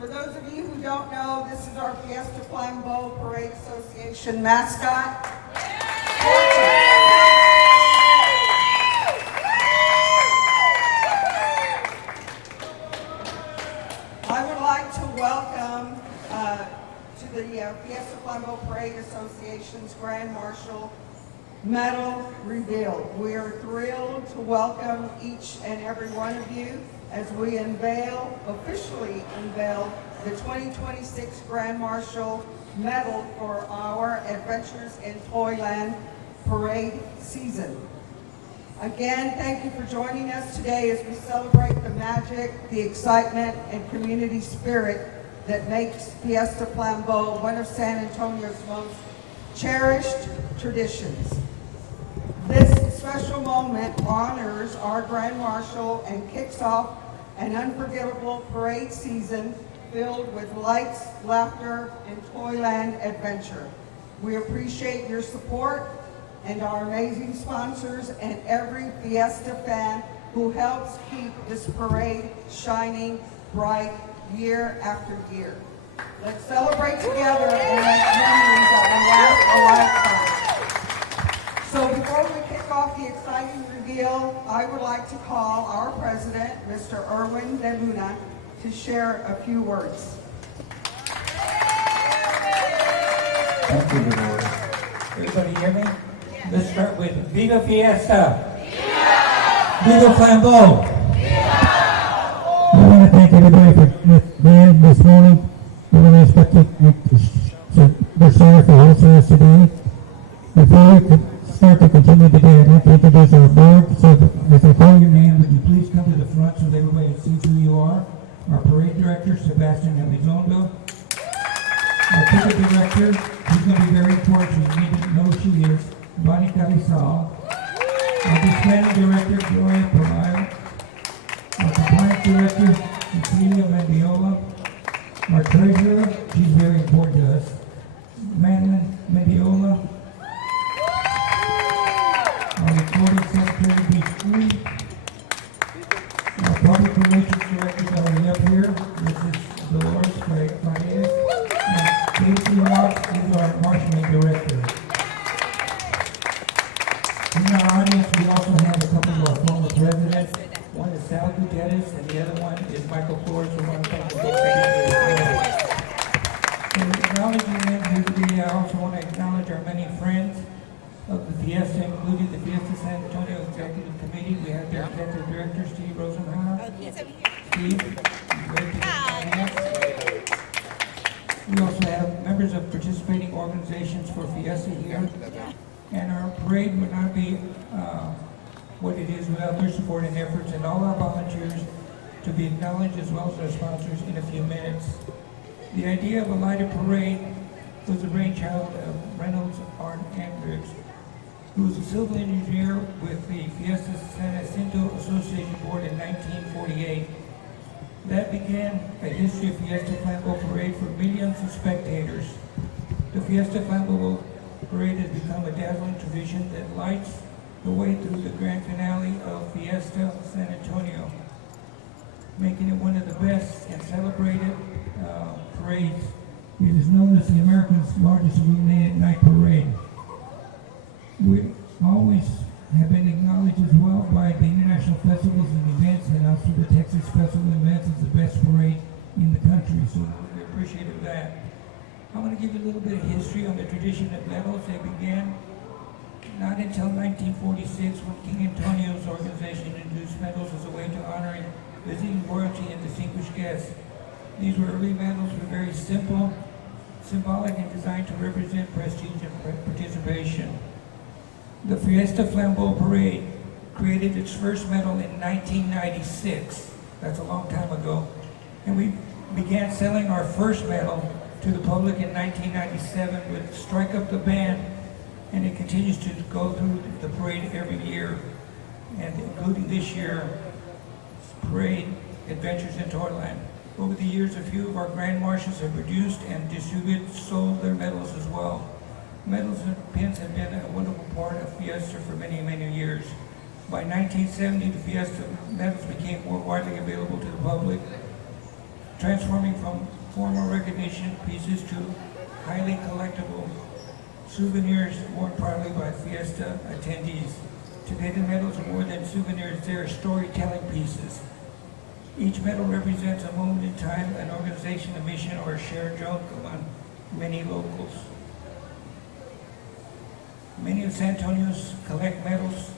For those of you who don't know, this is our Fiesta Flambeau Parade Association mascot. I would like to welcome to the Fiesta Flambeau Parade Association's Grand Marshal Medal reveal. We are thrilled to welcome each and every one of you as we officially unveil the 2026 Grand Marshal Medal for our Adventures in Toyland Parade season. Again, thank you for joining us today as we celebrate the magic, the excitement, and community spirit that makes Fiesta Flambeau one of San Antonio's most cherished traditions. This special moment honors our Grand Marshal and kicks off an unforgettable parade season filled with lights, laughter, and Toyland adventure. We appreciate your support and our amazing sponsors and every Fiesta fan who helps keep this parade shining bright year after year. Let's celebrate together and make memories that will last a lifetime. So before we kick off the exciting reveal, I would like to call our president, Mr. Erwin De Luna, to share a few words. Thank you, Lord. Everybody hear me? Let's start with Viva Fiesta! Viva! Viva Flambeau! I want to thank everybody for being this morning. We really expect we're sorry for hosting us today. Before we start to continue today, I'd like to introduce our board. So if I call your name, would you please come to the front so that everybody sees who you are? Our parade director, Sebastian Elizondo. Our ticket director, who's going to be very important, you need to know who she is, Bonnie Calizal. Our display director, Gloria Pamayo. Our compliance director, Cecilia Mendiola. Our treasurer, she's very important to us, Madeline Mendiola. Our recording secretary, B. Street. Our public relations director is already up here. This is Dolores Paredes. And Casey Watts is our marshaling director. In our audience, we also have a couple of our former presidents. One is Sal Gutierrez, and the other one is Michael Flores, who want to thank the board for being here today. In acknowledging them here today, I also want to acknowledge our many friends of the Fiesta, including the Fiesta San Antonio Executive Committee. We have their executive director, Steve Rosenhauer. Steve, great to have you. We also have members of participating organizations for Fiesta here. And our parade would not be what it is without their support and efforts, and all our volunteers to be acknowledged, as well as our sponsors, in a few minutes. The idea of a lighted parade was the brainchild of Reynolds Arn Andrews, who was a civil engineer with the Fiesta San Jacinto Association Board in 1948. That began a history of Fiesta Flambeau Parade for millions of spectators. The Fiesta Flambeau Parade has become a dazzling tradition that lights the way through the grand finale of Fiesta San Antonio, making it one of the best and celebrated parades. It is known as the America's largest illuminated night parade. We always have been acknowledged as well by the international festivals and events, and also the Texas Festival events as the best parade in the country, so we appreciate that. I want to give you a little bit of history on the tradition of medals. They began not until 1946, when King Antonio's organization introduced medals as a way to honor visiting royalty and distinguished guests. These were early medals, were very simple, symbolic, and designed to represent prestige and participation. The Fiesta Flambeau Parade created its first medal in 1996. That's a long time ago. And we began selling our first medal to the public in 1997 with Strike Up the Band, and it continues to go through the parade every year, and including this year, Parade Adventures in Toyland. Over the years, a few of our Grand Marshals have produced and sold their medals as well. Medals and pins have been a wonderful part of Fiesta for many, many years. By 1970, the Fiesta medals became more widely available to the public. transforming from formal recognition pieces to highly collectible souvenirs worn proudly by Fiesta attendees. Today the medals are more than souvenirs, they are storytelling pieces. Each medal represents a moment in time, an organization, a mission, or a shared joke among many locals. Many of San Antonio's collect medals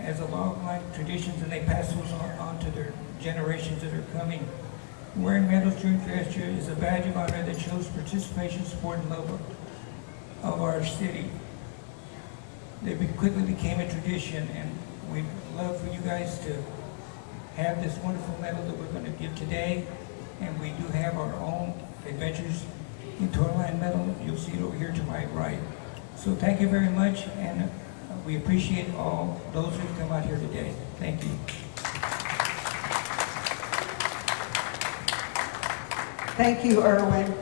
as a long-line traditions, and they pass those on to their generations that are coming. Wearing medals during Fiesta is a badge of honor that shows participation, support, and love of our city. They quickly became a tradition, and we'd love for you guys to have this wonderful medal that we're going to give today. And we do have our own Adventures in Toyland medal. You'll see it over here to my right. So thank you very much, and we appreciate all those who've come out here today. Thank you. Thank you, Erwin.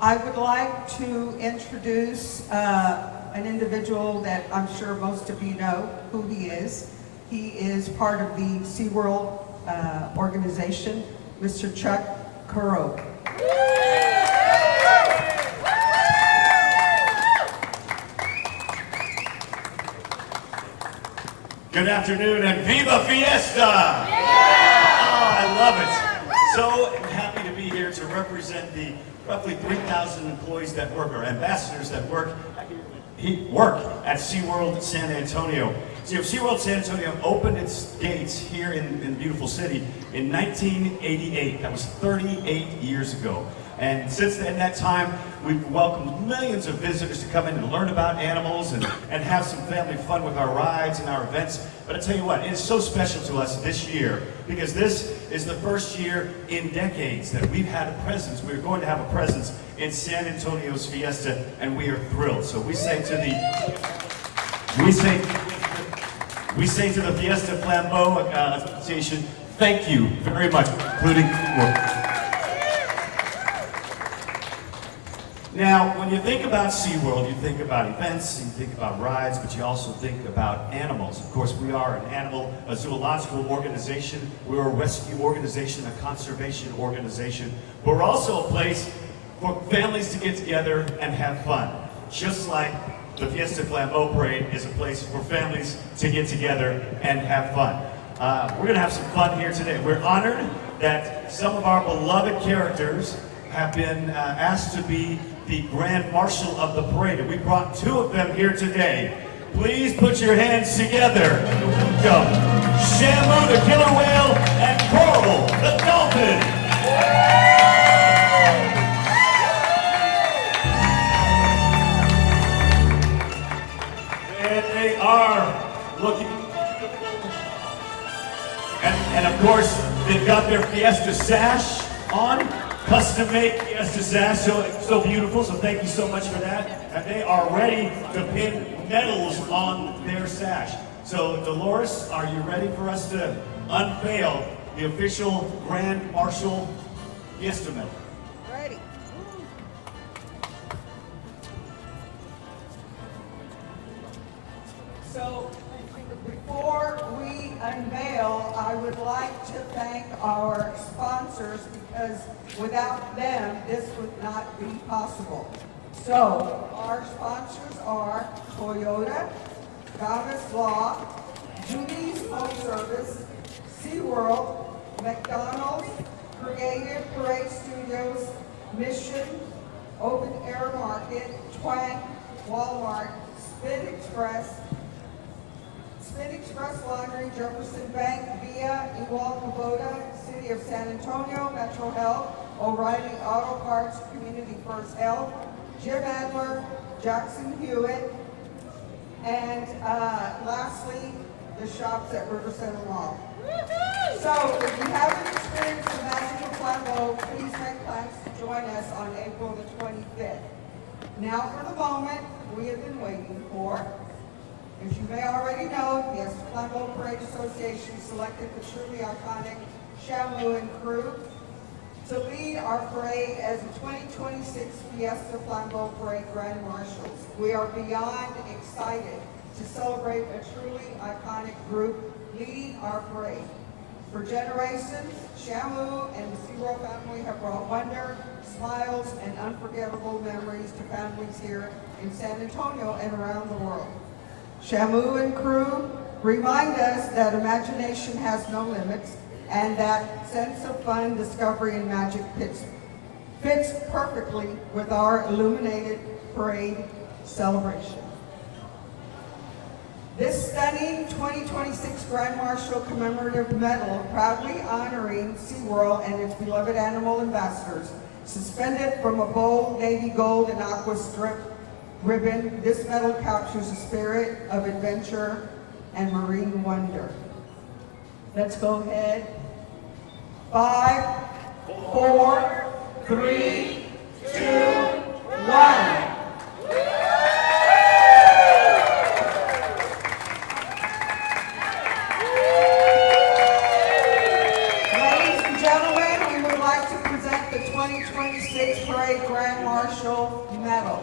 I would like to introduce an individual that I'm sure most of you know who he is. He is part of the SeaWorld organization, Mr. Chuck Kuroke. Good afternoon and Viva Fiesta! Yeah! Oh, I love it. So happy to be here to represent the roughly 3,000 employees that work, or ambassadors that work at SeaWorld San Antonio. So SeaWorld San Antonio opened its gates here in the beautiful city in 1988. That was 38 years ago. And since then, that time, we've welcomed millions of visitors to come in and learn about animals and have some family fun with our rides and our events. But I tell you what, it's so special to us this year because this is the first year in decades that we've had a presence. We're going to have a presence in San Antonio's Fiesta, and we are thrilled. So we say to the Fiesta Flambeau Association, thank you very much, including Now, when you think about SeaWorld, you think about events, you think about rides, but you also think about animals. Of course, we are a zoological organization. We're a rescue organization, a conservation organization. But we're also a place for families to get together and have fun. Just like the Fiesta Flambeau Parade is a place for families to get together and have fun. We're going to have some fun here today. We're honored that some of our beloved characters have been asked to be the Grand Marshal of the parade. And we brought two of them here today. Please put your hands together. Go. Shamu, the killer whale, and Coral, the dolphin. And they are looking beautiful. And of course, they've got their Fiesta sash on. Custom-made Fiesta sash, so beautiful, so thank you so much for that. And they are ready to pin medals on their sash. So Dolores, are you ready for us to unveil the official Grand Marshal Fiesta Medal? Ready. So before we unveil, I would like to thank our sponsors because without them, this would not be possible. So our sponsors are Toyota, Gavas Law, Judy's Home Service, SeaWorld, McDonald's, Creative Parade Studios, Mission, Open Air Market, Twang, Walmart, Spin Express Laundry, Jefferson Bank, Via, Ewald Kubota, City of San Antonio, Metro Health, O'Reilly Auto Parts, Community First Health, Jim Adler, Jackson Hewitt, and lastly, the shops at River Center Mall. So if you haven't experienced the magical Flambeau, please make plans to join us on April the 25th. Now for the moment we have been waiting for. As you may already know, the Fiesta Flambeau Parade Association selected the truly iconic Shamu and crew to lead our parade as the 2026 Fiesta Flambeau Parade Grand Marshals. We are beyond excited to celebrate a truly iconic group leading our parade. For generations, Shamu and the SeaWorld family have brought wonder, smiles, and unforgettable memories to families here in San Antonio and around the world. Shamu and crew remind us that imagination has no limits and that sense of fun, discovery, and magic fits perfectly with our illuminated parade celebration. This stunning 2026 Grand Marshal Commemorative Medal proudly honoring SeaWorld and its beloved animal ambassadors. Suspended from a bold navy gold and aqua strip ribbon, this medal captures the spirit of adventure and marine wonder. Let's go ahead. 5, 4, 3, 2, 1. Ladies and gentlemen, we would like to present the 2026 Parade Grand Marshal Medal.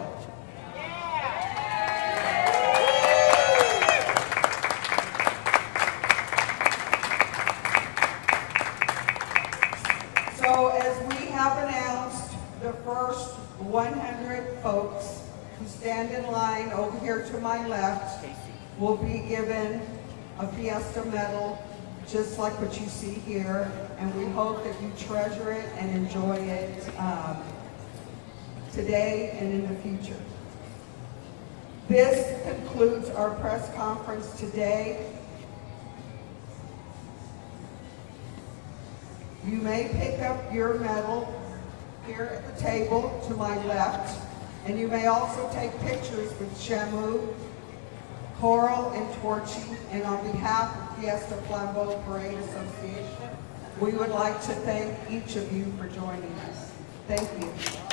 So as we have announced, the first 100 folks who stand in line over here to my left will be given a Fiesta Medal, just like what you see here, and we hope that you treasure it and enjoy it today and in the future. This concludes our press conference today. You may pick up your medal here at the table to my left, and you may also take pictures with Shamu, Coral, and Torchy. And on behalf of Fiesta Flambeau Parade Association, we would like to thank each of you for joining us. Thank you.